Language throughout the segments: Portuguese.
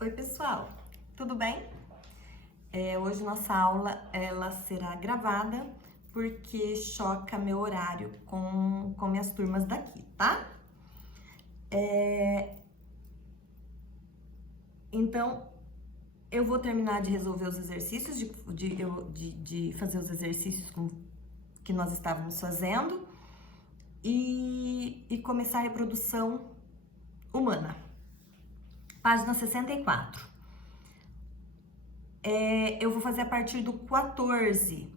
Oi, pessoal, tudo bem? Hoje nossa aula ela será gravada porque choca meu horário com minhas turmas daqui, tá? Então, eu vou terminar de resolver os exercícios, de fazer os exercícios que nós estávamos fazendo e começar a reprodução humana. Página 64. Eu vou fazer a partir do 14,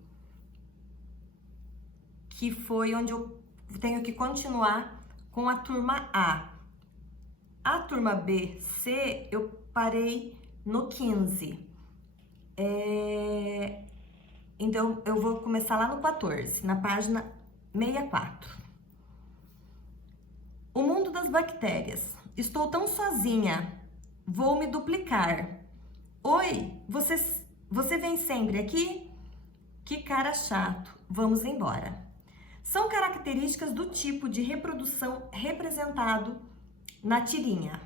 que foi onde eu tenho que continuar com a turma A. A turma B, C, eu parei no 15. Então, eu vou começar lá no 14, na página 64. O mundo das bactérias. Estou tão sozinha. Vou me duplicar. Oi, você vem sempre aqui? Que cara chato. Vamos embora. São características do tipo de reprodução representado na tirinha.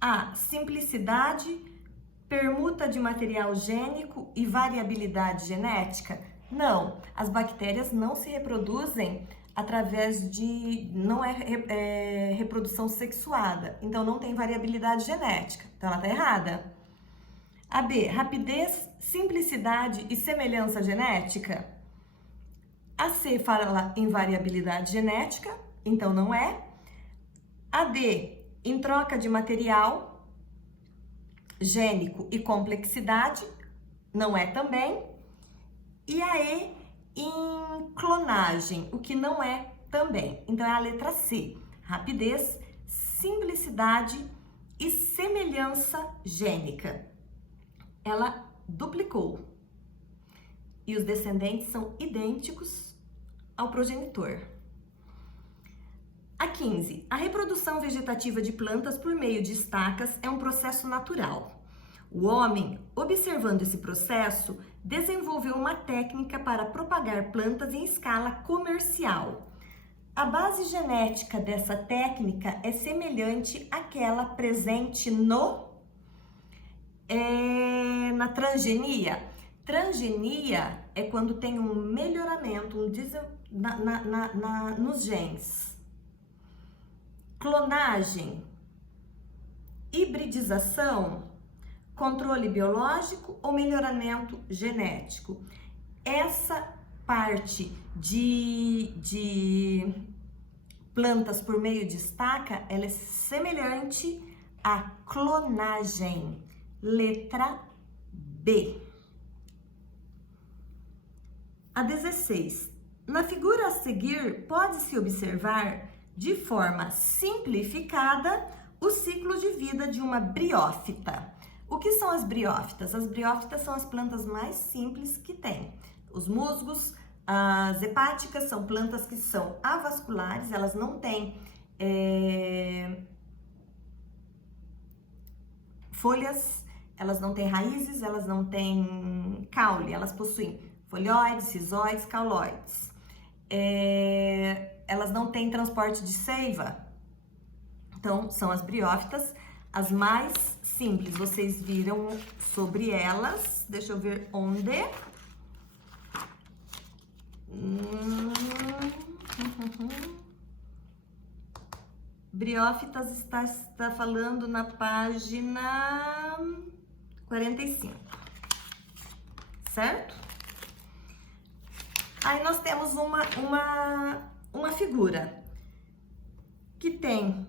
A. Simplicidade, permuta de material gênico e variabilidade genética? Não, as bactérias não se reproduzem através de... não é reprodução sexuada, então não tem variabilidade genética, então ela tá errada. A B. Rapidez, simplicidade e semelhança genética? A C fala em variabilidade genética, então não é. A D, em troca de material gênico e complexidade, não é também. E a E, em clonagem, o que não é também. Então é a letra C, rapidez, simplicidade e semelhança gênica. Ela duplicou. E os descendentes são idênticos ao progenitor. A 15. A reprodução vegetativa de plantas por meio de estacas é um processo natural. O homem, observando esse processo, desenvolveu uma técnica para propagar plantas em escala comercial. A base genética dessa técnica é semelhante àquela presente na transgenia. Transgenia é quando tem um melhoramento nos genes. Clonagem, hibridização, controle biológico ou melhoramento genético. Essa parte de plantas por meio de estaca, ela é semelhante à clonagem. Letra B. A 16. Na figura a seguir, pode-se observar de forma simplificada o ciclo de vida de uma briófita. O que são as briófitas? As briófitas são as plantas mais simples que tem. Os musgos, as hepáticas são plantas que são avasculares, elas não têm folhas, elas não têm raízes, elas não têm caule, elas possuem folioides, rizóides, cauloides. Elas não têm transporte de seiva, então são as briófitas, as mais simples. Vocês viram sobre elas, deixa eu ver onde. Briófitas está falando na página 45, certo? Aí nós temos uma figura que tem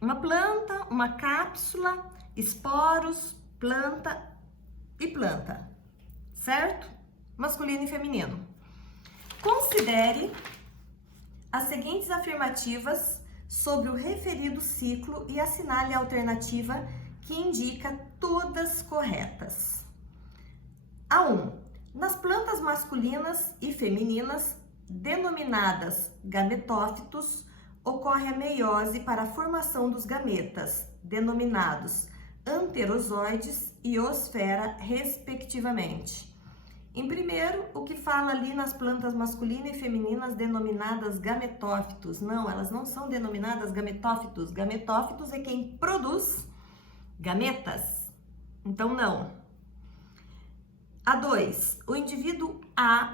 uma planta, uma cápsula, esporos, planta e planta, certo? Masculino e feminino. Considere as seguintes afirmativas sobre o referido ciclo e assinale a alternativa que indica todas corretas. A1. Nas plantas masculinas e femininas, denominadas gametófitos, ocorre a meiose para a formação dos gametas, denominados anterozoides e osfera, respectivamente. Em primeiro, o que fala ali nas plantas masculinas e femininas denominadas gametófitos. Não, elas não são denominadas gametófitos. Gametófitos é quem produz gametas? Então, não. A 2, o indivíduo A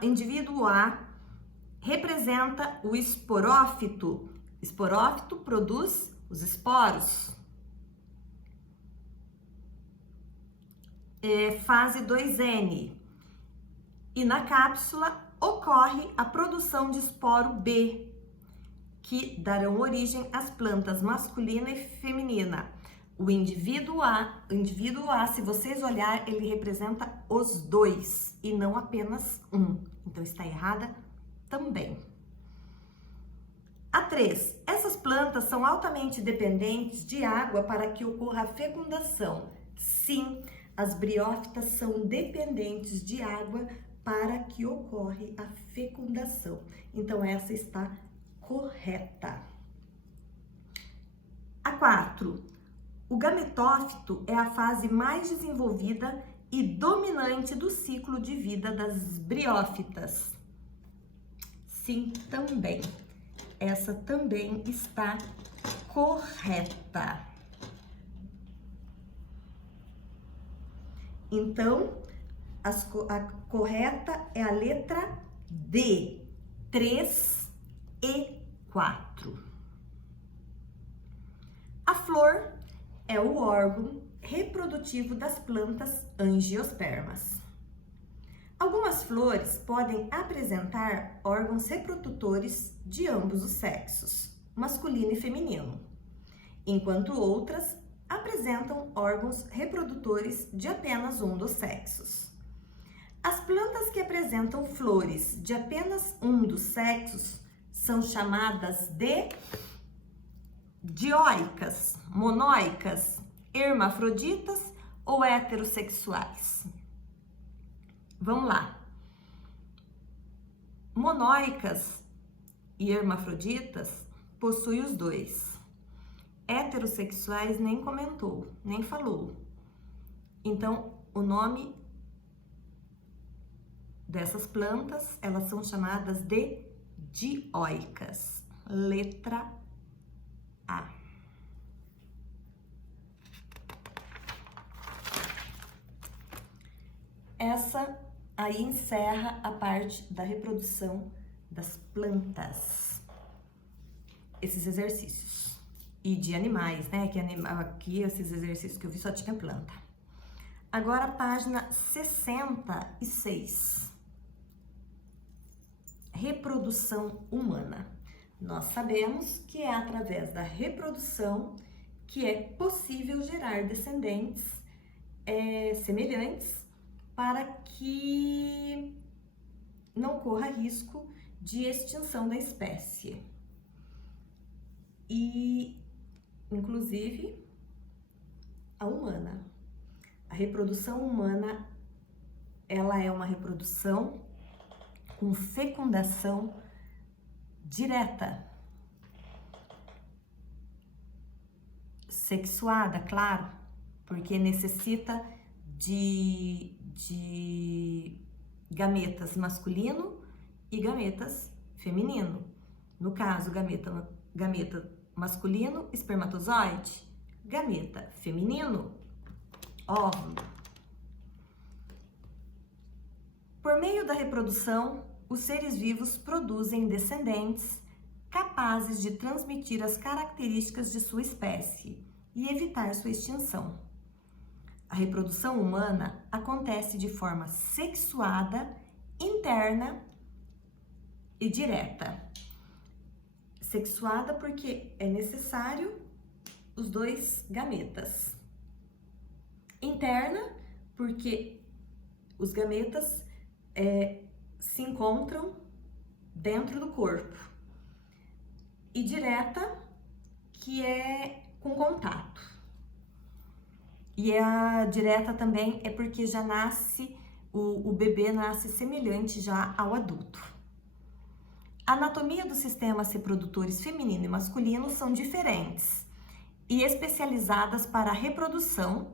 representa o esporófito. Esporófito produz os esporos. Fase 2N. E na cápsula ocorre a produção de esporo B, que darão origem às plantas masculina e feminina. O indivíduo A, se vocês olharem, ele representa os dois e não apenas um. Então, está errada também. A 3. Essas plantas são altamente dependentes de água para que ocorra a fecundação. Sim, as briófitas são dependentes de água para que ocorra a fecundação. Então, essa está correta. A 4. O gametófito é a fase mais desenvolvida e dominante do ciclo de vida das briófitas. Sim, também. Essa também está correta. Então, a correta é a letra D, 3 e 4. A flor é o órgão reprodutivo das plantas angiospermas. Algumas flores podem apresentar órgãos reprodutores de ambos os sexos, masculino e feminino, enquanto outras apresentam órgãos reprodutores de apenas um dos sexos. As plantas que apresentam flores de apenas um dos sexos são chamadas de dioicas, monóicas, hermafroditas ou heterossexuais. Vamos lá. Monóicas e hermafroditas possuem os dois. Heterossexuais nem comentou, nem falou. Então, o nome dessas plantas, elas são chamadas de dioicas. Letra A. Essa aí encerra a parte da reprodução das plantas. Esses exercícios. E de animais, né? Aqui, esses exercícios que eu vi só tinha planta. Agora, página 66. Reprodução humana. Nós sabemos que é através da reprodução que é possível gerar descendentes semelhantes para que não corra risco de extinção da espécie. E, inclusive, a humana. A reprodução humana, ela é uma reprodução com fecundação direta. Sexuada, claro, porque necessita de gametas masculino e gametas feminino. No caso, gameta masculino, espermatozoide. Gameta feminino, óvulo. Por meio da reprodução, os seres vivos produzem descendentes capazes de transmitir as características de sua espécie e evitar sua extinção. A reprodução humana acontece de forma sexuada, interna e direta. Sexuada porque é necessário os dois gametas. Interna porque os gametas se encontram dentro do corpo. E direta, que é com contato. E a direta também é porque já nasce, o bebê nasce semelhante já ao adulto. A anatomia dos sistemas reprodutores feminino e masculino são diferentes e especializadas para a reprodução,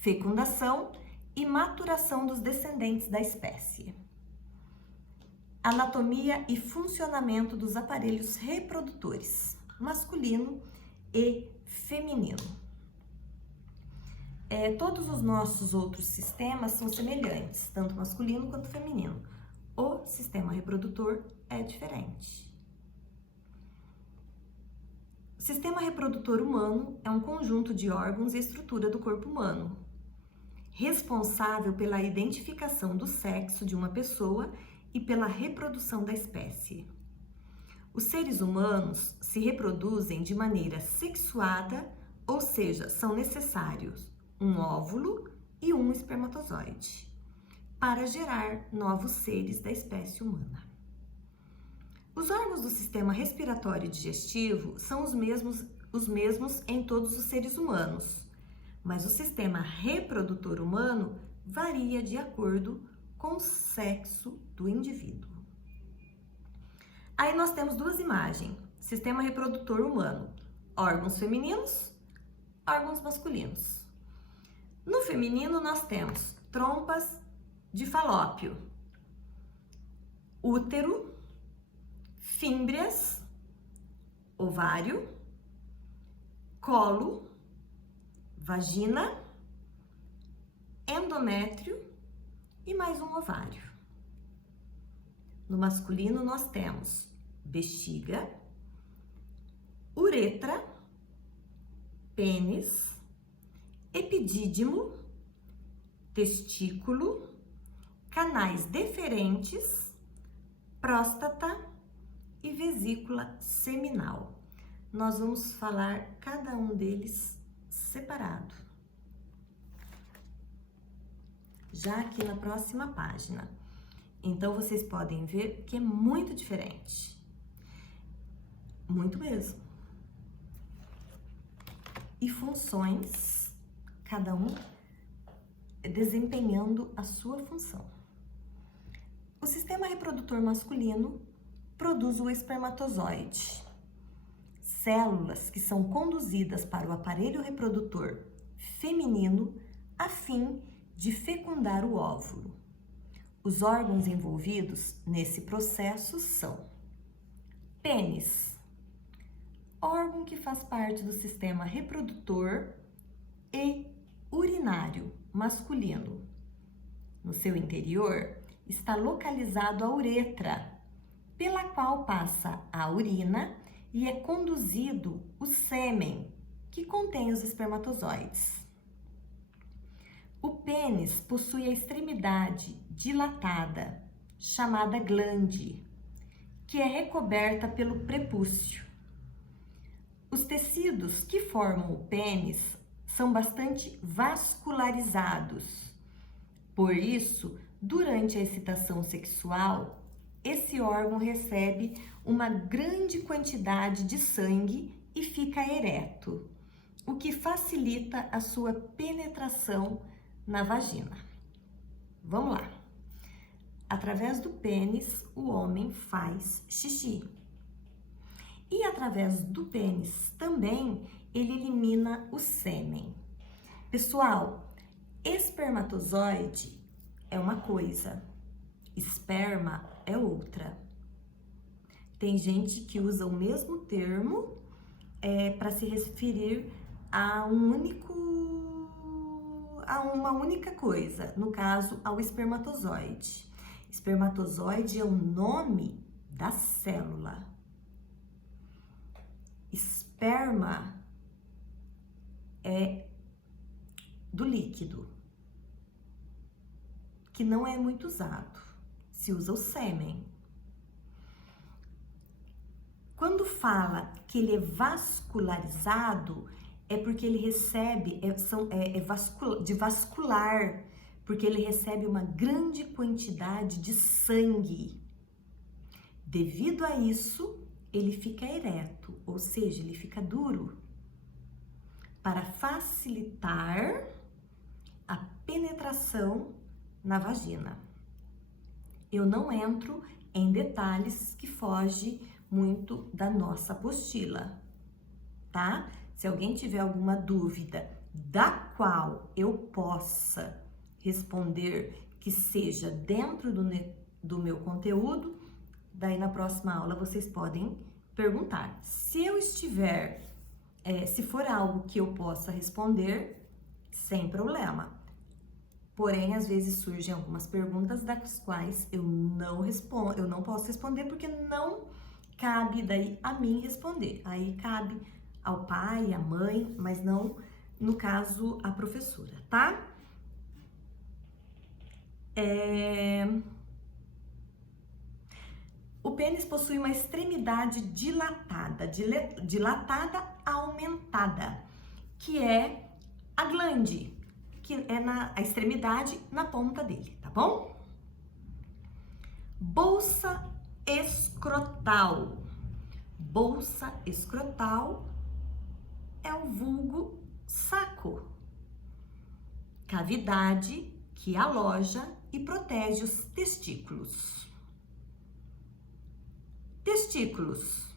fecundação e maturação dos descendentes da espécie. Anatomia e funcionamento dos aparelhos reprodutores, masculino e feminino. Todos os nossos outros sistemas são semelhantes, tanto masculino quanto feminino. O sistema reprodutor é diferente. O sistema reprodutor humano é um conjunto de órgãos e estrutura do corpo humano, responsável pela identificação do sexo de uma pessoa e pela reprodução da espécie. Os seres humanos se reproduzem de maneira sexuada, ou seja, são necessários um óvulo e um espermatozoide para gerar novos seres da espécie humana. Os órgãos do sistema respiratório e digestivo são os mesmos em todos os seres humanos, mas o sistema reprodutor humano varia de acordo com o sexo do indivíduo. Aí nós temos duas imagens: sistema reprodutor humano, órgãos femininos, órgãos masculinos. No feminino nós temos trompas de falópio, útero, fímbrias, ovário, colo, vagina, endométrio e mais um ovário. No masculino nós temos bexiga, uretra, pênis, epidídimo, testículo, canais deferentes, próstata e vesícula seminal. Nós vamos falar cada um deles separado, já aqui na próxima página. Então, vocês podem ver que é muito diferente. Muito mesmo. E funções, cada um desempenhando a sua função. O sistema reprodutor masculino produz o espermatozoide, células que são conduzidas para o aparelho reprodutor feminino a fim de fecundar o óvulo. Os órgãos envolvidos nesse processo são pênis, órgão que faz parte do sistema reprodutor e urinário masculino. No seu interior está localizado a uretra, pela qual passa a urina e é conduzido o sêmen, que contém os espermatozoides. O pênis possui a extremidade dilatada, chamada glande, que é recoberta pelo prepúcio. Os tecidos que formam o pênis são bastante vascularizados. Por isso, durante a excitação sexual, esse órgão recebe uma grande quantidade de sangue e fica ereto, o que facilita a sua penetração na vagina. Vamos lá. Através do pênis, o homem faz xixi. E através do pênis também, ele elimina o sêmen. Pessoal, espermatozoide é uma coisa, esperma é outra. Tem gente que usa o mesmo termo para se referir a uma única coisa, no caso, ao espermatozoide. Espermatozoide é o nome da célula. Esperma é do líquido, que não é muito usado. Se usa o sêmen. Quando fala que ele é vascularizado, é porque ele recebe, de vascular, porque ele recebe uma grande quantidade de sangue. Devido a isso, ele fica ereto, ou seja, ele fica duro, para facilitar a penetração na vagina. Eu não entro em detalhes que fogem muito da nossa apostila, tá? Se alguém tiver alguma dúvida da qual eu possa responder que seja dentro do meu conteúdo, daí na próxima aula vocês podem perguntar. Se eu estiver, se for algo que eu possa responder, sem problema. Porém, às vezes surgem algumas perguntas das quais eu não respondo, eu não posso responder porque não cabe daí a mim responder. Aí cabe ao pai, à mãe, mas não, no caso, a professora, tá? O pênis possui uma extremidade dilatada, dilatada aumentada, que é a glande, que é a extremidade na ponta dele, tá bom? Bolsa escrotal. Bolsa escrotal é o vulgo saco. Cavidade que aloja e protege os testículos. Testículos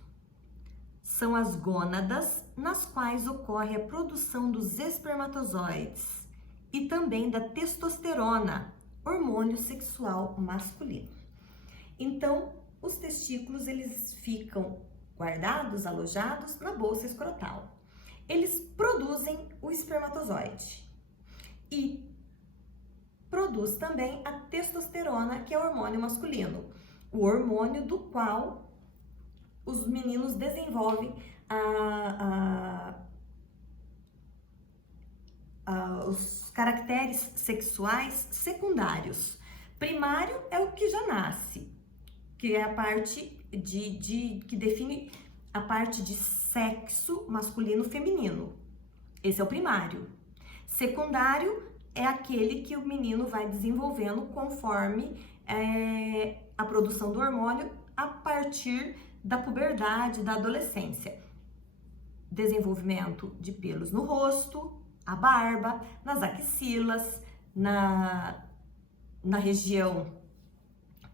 são as gônadas nas quais ocorre a produção dos espermatozoides e também da testosterona, hormônio sexual masculino. Então, os testículos, eles ficam guardados, alojados na bolsa escrotal. Eles produzem o espermatozoide e produz também a testosterona, que é o hormônio masculino, o hormônio do qual os meninos desenvolvem os caracteres sexuais secundários. Primário é o que já nasce, que é a parte que define a parte de sexo masculino e feminino. Esse é o primário. Secundário é aquele que o menino vai desenvolvendo conforme a produção do hormônio a partir da puberdade, da adolescência. Desenvolvimento de pelos no rosto, a barba, nas axilas, na região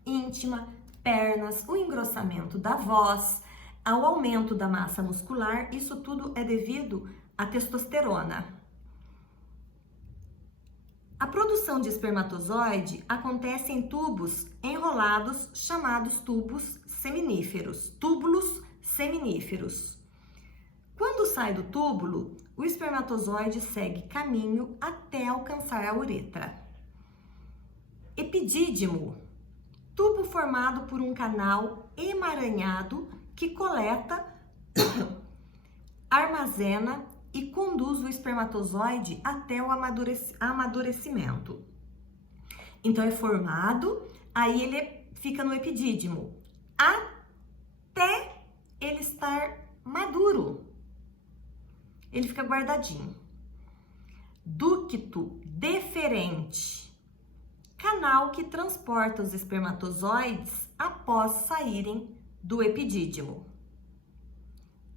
íntima, pernas, o engrossamento da voz, ao aumento da massa muscular. Isso tudo é devido à testosterona. A produção de espermatozoide acontece em tubos enrolados chamados túbulos seminíferos. Quando sai do túbulo, o espermatozoide segue caminho até alcançar a uretra. Epidídimo, tubo formado por um canal emaranhado que coleta, armazena e conduz o espermatozoide até o amadurecimento. Então é formado, aí ele fica no epidídimo, até ele estar maduro. Ele fica guardadinho. Ducto deferente, canal que transporta os espermatozoides após saírem do epidídimo.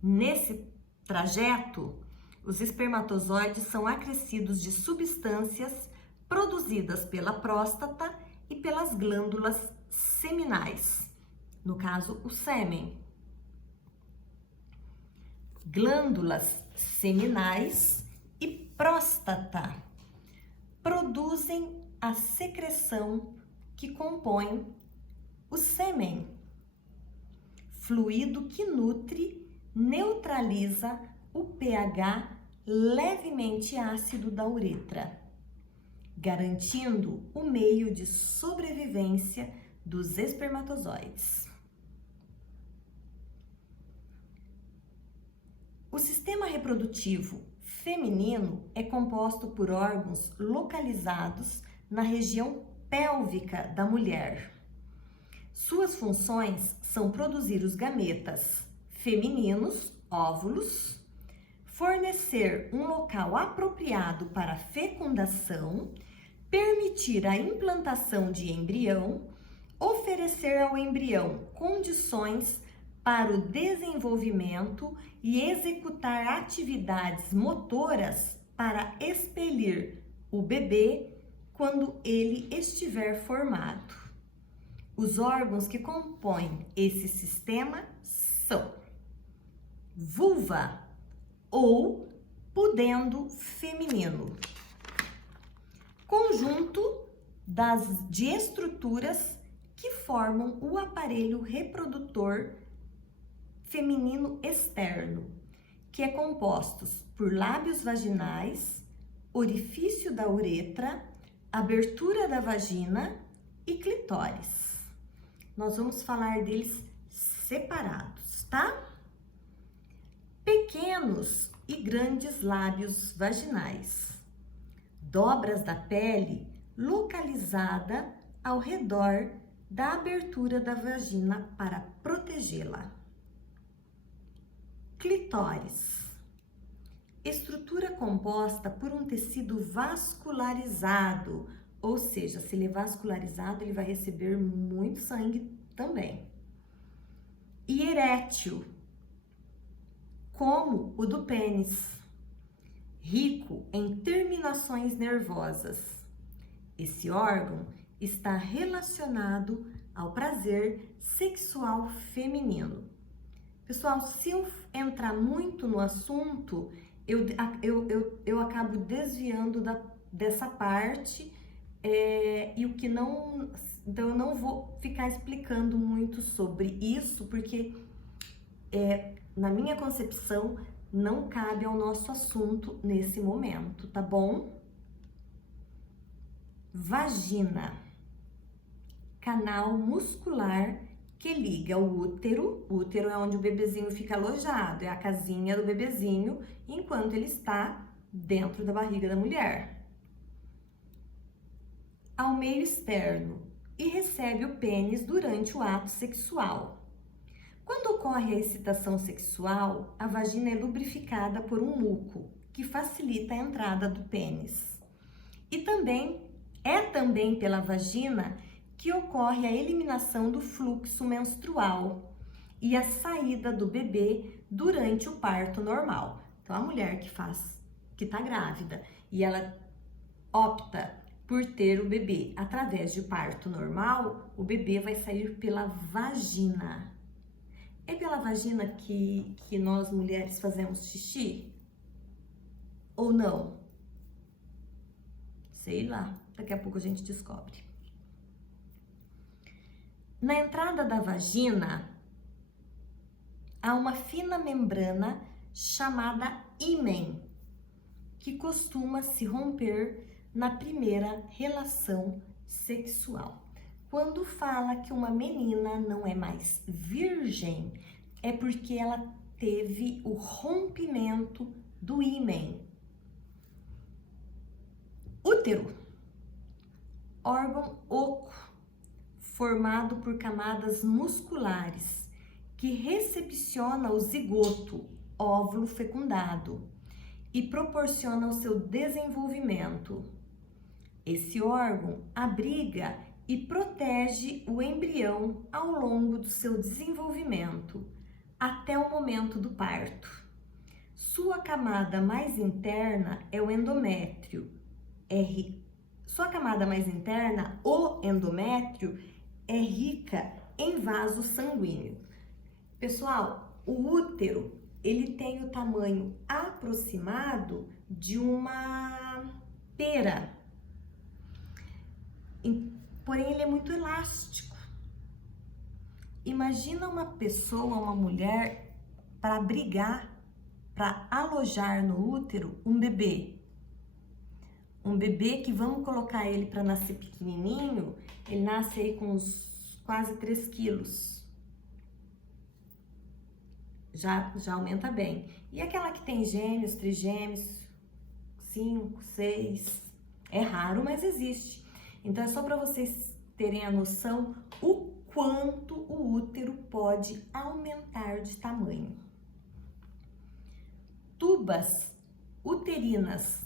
Nesse trajeto, os espermatozoides são acrescidos de substâncias produzidas pela próstata e pelas glândulas seminais, no caso, o sêmen. Glândulas seminais e próstata produzem a secreção que compõe o sêmen, fluido que nutre, neutraliza o pH levemente ácido da uretra, garantindo o meio de sobrevivência dos espermatozoides. O sistema reprodutivo feminino é composto por órgãos localizados na região pélvica da mulher. Suas funções são produzir os gametas femininos, óvulos, fornecer um local apropriado para fecundação, permitir a implantação de embrião, oferecer ao embrião condições para o desenvolvimento e executar atividades motoras para expelir o bebê quando ele estiver formado. Os órgãos que compõem esse sistema são vulva ou pudendo feminino, conjunto de estruturas que formam o aparelho reprodutor feminino externo, que é composto por lábios vaginais, orifício da uretra, abertura da vagina e clitóris. Nós vamos falar deles separados, tá? Pequenos e grandes lábios vaginais. Dobras da pele localizada ao redor da abertura da vagina para protegê-la. Clitóris. Estrutura composta por um tecido vascularizado, ou seja, se ele é vascularizado, ele vai receber muito sangue também. E erétil, como o do pênis, rico em terminações nervosas. Esse órgão está relacionado ao prazer sexual feminino. Pessoal, se eu entrar muito no assunto, eu acabo desviando dessa parte e o que não... Então, eu não vou ficar explicando muito sobre isso, porque na minha concepção, não cabe ao nosso assunto nesse momento, tá bom? Vagina. Canal muscular que liga o útero. O útero é onde o bebezinho fica alojado, é a casinha do bebezinho, enquanto ele está dentro da barriga da mulher. Ao meio externo e recebe o pênis durante o ato sexual. Quando ocorre a excitação sexual, a vagina é lubrificada por um muco, que facilita a entrada do pênis. E também pela vagina que ocorre a eliminação do fluxo menstrual e a saída do bebê durante o parto normal. Então, a mulher que está grávida e ela opta por ter o bebê através de parto normal, o bebê vai sair pela vagina. É pela vagina que nós mulheres fazemos xixi? Ou não? Sei lá, daqui a pouco a gente descobre. Na entrada da vagina, há uma fina membrana chamada ímen, que costuma se romper na primeira relação sexual. Quando fala que uma menina não é mais virgem, é porque ela teve o rompimento do ímen. Útero, órgão oco, formado por camadas musculares, que recepciona o zigoto, óvulo fecundado, e proporciona o seu desenvolvimento. Esse órgão abriga e protege o embrião ao longo do seu desenvolvimento, até o momento do parto. Sua camada mais interna é o endométrio. Sua camada mais interna, o endométrio, é rica em vaso sanguíneo. Pessoal, o útero, ele tem o tamanho aproximado de uma pera. Porém, ele é muito elástico. Imagina uma pessoa, uma mulher, para abrigar, para alojar no útero um bebê. Um bebê que vamos colocar ele para nascer pequenininho, ele nasce aí com uns quase 3 quilos. Já aumenta bem. E aquela que tem gêmeos, trigêmeos, 5, 6, é raro, mas existe. Então, é só para vocês terem a noção o quanto o útero pode aumentar de tamanho. Tubas uterinas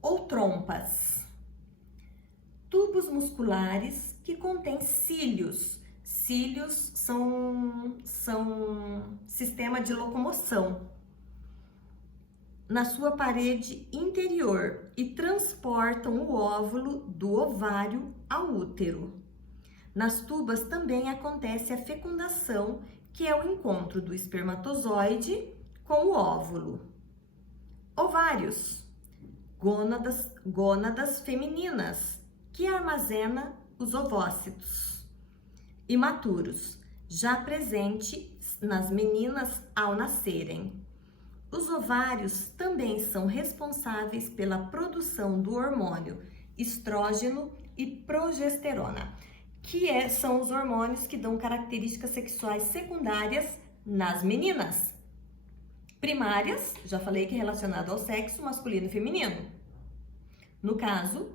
ou trompas. Tubos musculares que contêm cílios. Cílios são sistema de locomoção na sua parede interior e transportam o óvulo do ovário ao útero. Nas tubas também acontece a fecundação, que é o encontro do espermatozoide com o óvulo. Ovários, gônadas femininas, que armazena os ovócitos. Imaturos, já presente nas meninas ao nascerem. Os ovários também são responsáveis pela produção do hormônio estrógeno e progesterona, são os hormônios que dão características sexuais secundárias nas meninas. Primárias, já falei que é relacionado ao sexo masculino e feminino. No caso,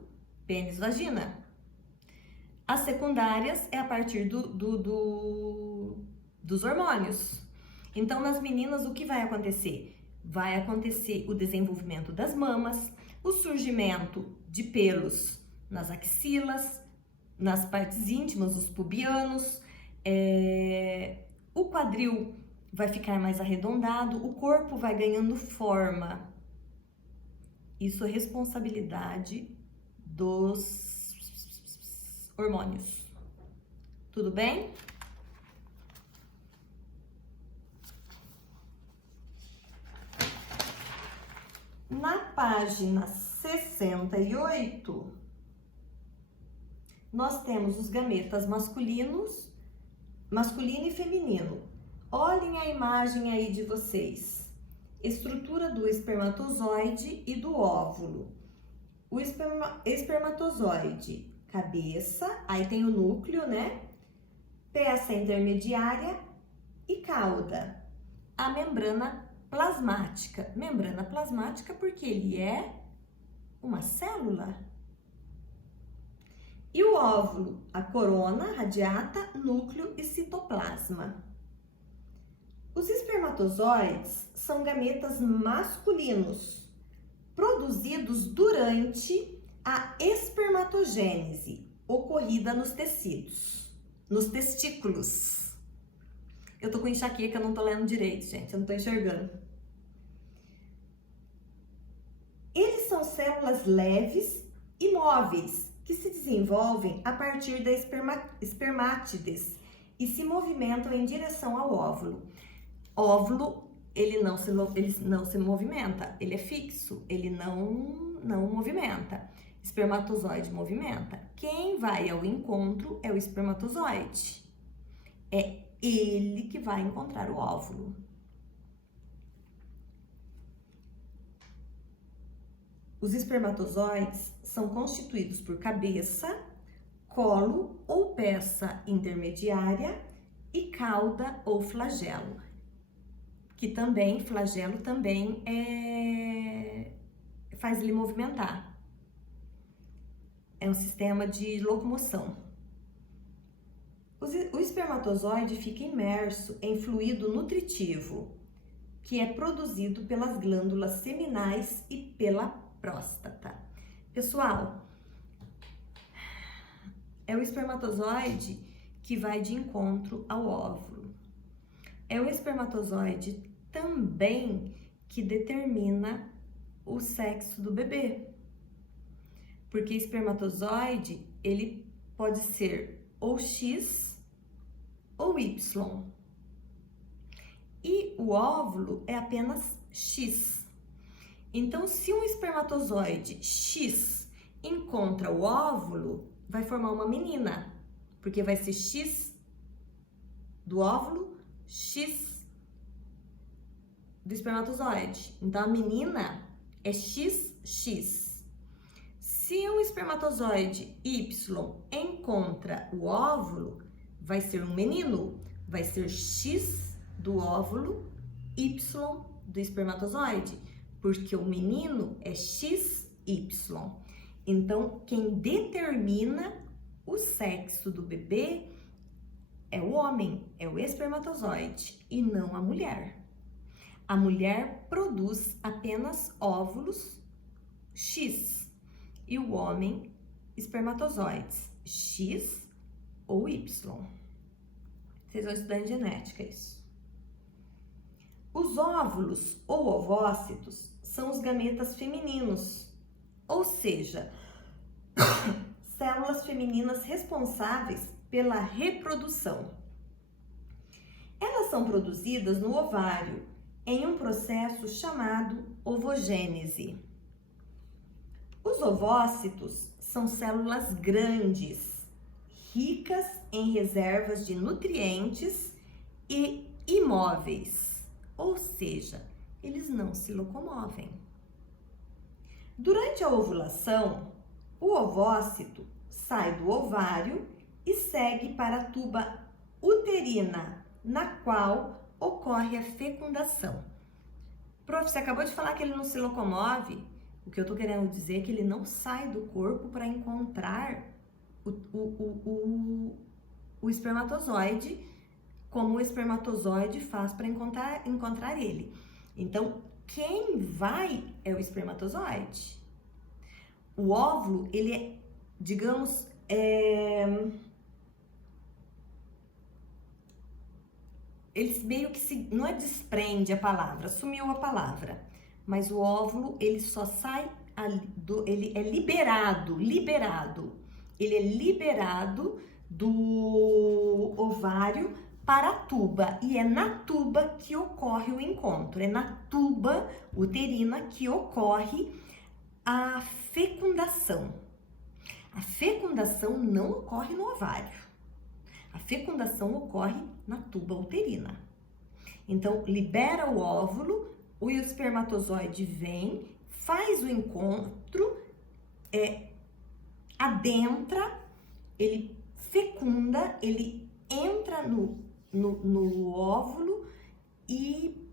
pênis, vagina. As secundárias é a partir dos hormônios. Então, nas meninas, o que vai acontecer? Vai acontecer o desenvolvimento das mamas, o surgimento de pelos nas axilas, nas partes íntimas, os pubianos, o quadril vai ficar mais arredondado, o corpo vai ganhando forma. Isso é responsabilidade dos hormônios. Tudo bem? Na página 68, nós temos os gametas masculino e feminino. Olhem a imagem aí de vocês. Estrutura do espermatozoide e do óvulo. O espermatozoide, cabeça, aí tem o núcleo, né? Peça intermediária e cauda. A membrana plasmática. Membrana plasmática porque ele é uma célula. E o óvulo, a corona radiata, núcleo e citoplasma. Os espermatozoides são gametas masculinos, produzidos durante a espermatogênese, ocorrida nos tecidos, nos testículos. Eu tô com enxaqueca, eu não tô lendo direito, gente, eu não tô enxergando. Eles são células leves e móveis, que se desenvolvem a partir da espermátides e se movimentam em direção ao óvulo. Óvulo, ele não se movimenta, ele é fixo, ele não movimenta. Espermatozoide movimenta. Quem vai ao encontro é o espermatozoide. É ele que vai encontrar o óvulo. Os espermatozoides são constituídos por cabeça, colo ou peça intermediária e cauda ou flagelo. Flagelo também faz ele movimentar. É um sistema de locomoção. O espermatozoide fica imerso em fluido nutritivo, que é produzido pelas glândulas seminais e pela próstata. Pessoal, é o espermatozoide que vai de encontro ao óvulo. É o espermatozoide também que determina o sexo do bebê. Porque espermatozoide, ele pode ser ou X ou Y. E o óvulo é apenas X. Então, se um espermatozoide X encontra o óvulo, vai formar uma menina, porque vai ser X do óvulo, X do espermatozoide. Então, a menina é XX. Se um espermatozoide Y encontra o óvulo, vai ser um menino, vai ser X do óvulo, Y do espermatozoide, porque o menino é XY. Então, quem determina o sexo do bebê é o homem, é o espermatozoide e não a mulher. A mulher produz apenas óvulos X e o homem espermatozoides X ou Y. Vocês vão estudar em genética isso. Os óvulos ou ovócitos são os gametas femininos, ou seja, células femininas responsáveis pela reprodução. Elas são produzidas no ovário em um processo chamado ovogênese. Os ovócitos são células grandes, ricas em reservas de nutrientes e imóveis, ou seja, eles não se locomovem. Durante a ovulação, o ovócito sai do ovário e segue para a tuba uterina, na qual ocorre a fecundação. Prof, você acabou de falar que ele não se locomove. O que eu tô querendo dizer é que ele não sai do corpo para encontrar o espermatozoide, como o espermatozoide faz para encontrar ele. Então, quem vai é o espermatozoide. O óvulo, ele é, digamos, ele meio que não é desprende a palavra, sumiu a palavra, mas o óvulo, ele só sai, ele é liberado do ovário para a tuba, e é na tuba que ocorre o encontro, é na tuba uterina que ocorre a fecundação. A fecundação não ocorre no ovário, a fecundação ocorre na tuba uterina. Então, libera o óvulo, o espermatozoide vem, faz o encontro, adentra, ele fecunda, ele entra no óvulo e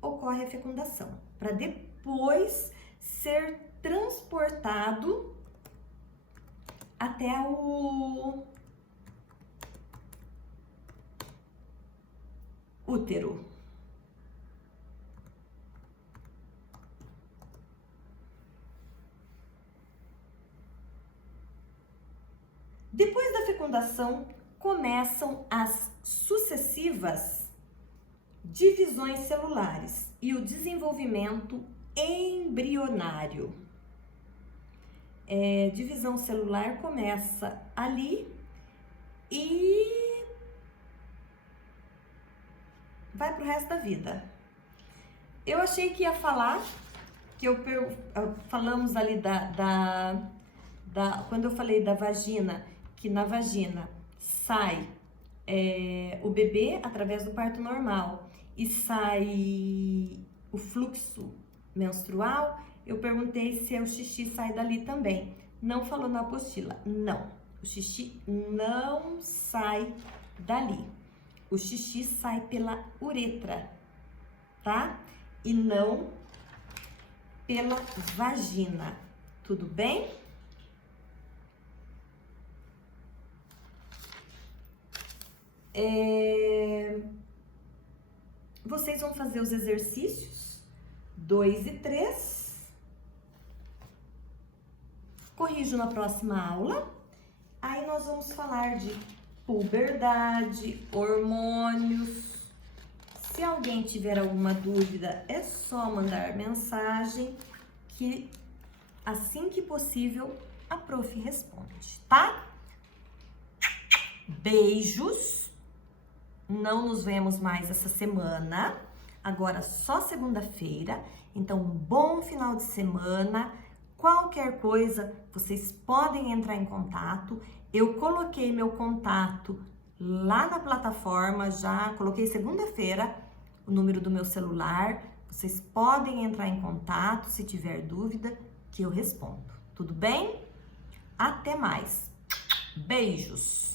ocorre a fecundação, para depois ser transportado até o útero. Depois da fecundação, começam as sucessivas divisões celulares e o desenvolvimento embrionário. Divisão celular começa ali e vai pro resto da vida. Eu achei que ia falar, falamos ali quando eu falei da vagina, que na vagina sai o bebê através do parto normal e sai o fluxo menstrual, eu perguntei se o xixi sai dali também. Não falou na apostila. Não, o xixi não sai dali. O xixi sai pela uretra, tá? E não pela vagina. Tudo bem? Vocês vão fazer os exercícios 2 e 3. Corrijo na próxima aula. Aí nós vamos falar de puberdade, hormônios. Se alguém tiver alguma dúvida, é só mandar mensagem que assim que possível a prof responde, tá? Beijos. Não nos vemos mais essa semana. Agora só segunda-feira. Então, um bom final de semana. Qualquer coisa, vocês podem entrar em contato. Eu coloquei meu contato lá na plataforma, já coloquei segunda-feira o número do meu celular. Vocês podem entrar em contato se tiver dúvida, que eu respondo. Tudo bem? Até mais. Beijos!